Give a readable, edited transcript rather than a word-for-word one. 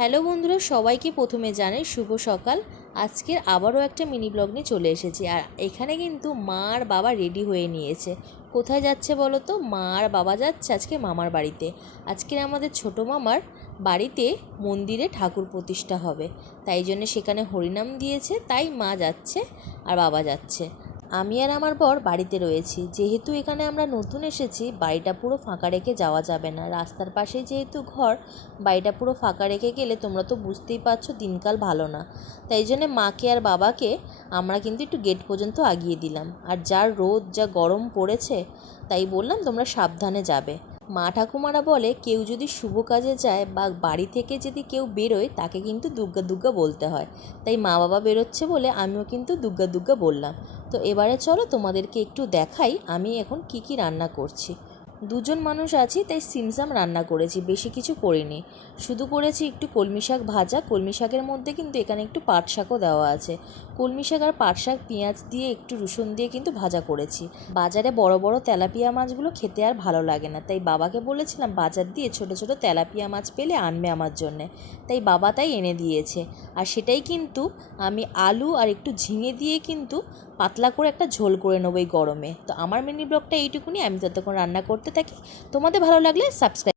Hello বন্ধুরা, সবাইকে প্রথমে জানাই শুভ সকাল। আজকের আবারও একটা মিনি ব্লগ নিয়ে চলে এসেছি। আর এখানে কিন্তু মা আর বাবা রেডি হয়ে নিয়েছে। কোথায় যাচ্ছে বলো তো? মা আর বাবা যাচ্ছে আজকে মামার বাড়িতে। আজকের আমাদের ছোট মামার বাড়িতে মন্দিরে ঠাকুর প্রতিষ্ঠা হবে, তাই জন্য সেখানে হরিনাম দিয়েছে, তাই মা যাচ্ছে আর বাবা যাচ্ছে। আমি আর আমার বর বাড়িতে রয়েছি। যেহেতু এখানে আমরা নতুন এসেছি, বাড়িটা পুরো ফাঁকা রেখে যাওয়া যাবে না। রাস্তার পাশেই যেহেতু ঘর, বাড়িটা পুরো ফাঁকা রেখে গেলে তোমরা তো বুঝতেই পারছো দিনকাল ভালো না। তাই জন্যে মাকে আর বাবাকে আমরা কিন্তু একটু গেট পর্যন্ত আগিয়ে দিলাম। আর যা রোদ, যা গরম পড়েছে, তাই বললাম তোমরা সাবধানে যাবে। মা ঠাকুমারা বলে কেউ যদি শুভ কাজে যায় বা বাড়ি থেকে যদি কেউ বেরোয়, তাকে কিন্তু দুর্গা দুর্গা বলতে হয়। তাই মা বাবা বেরোচ্ছে বলে আমিও কিন্তু দুর্গা দুর্গা বললাম। তো এবারে চলো তোমাদেরকে একটু দেখাই আমি এখন কি কি রান্না করছি। দুজন মানুষ আছি তাই সিমসাম রান্না করেছি, বেশি কিছু করিনি। শুধু করেছি একটু কলমি শাক ভাজা। কলমি শাকের মধ্যে কিন্তু এখানে একটু পাট শাকও দেওয়া আছে। কলমি শাক আর পাট শাক পেঁয়াজ দিয়ে একটু রসুন দিয়ে কিন্তু ভাজা করেছি। বাজারে বড় বড় তেলাপিয়া মাছগুলো খেতে আর ভালো লাগে না, তাই বাবাকে বলেছিলাম বাজার দিয়ে ছোট ছোট তেলাপিয়া মাছ পেলে আনবে আমার জন্যে। তাই বাবা তাই এনে দিয়েছে। আর সেটাই কিন্তু আমি আলু আর একটু ঝিঙে দিয়ে কিন্তু পাতলা করে একটা ঝোল করে নেবো এই গরমে। তো আমার মিনি ব্লগটা এইটুকুনি। আমি ততক্ষণ রান্না করতে থাকি। তোমাদের ভালো লাগলে সাবস্ক্রাইব।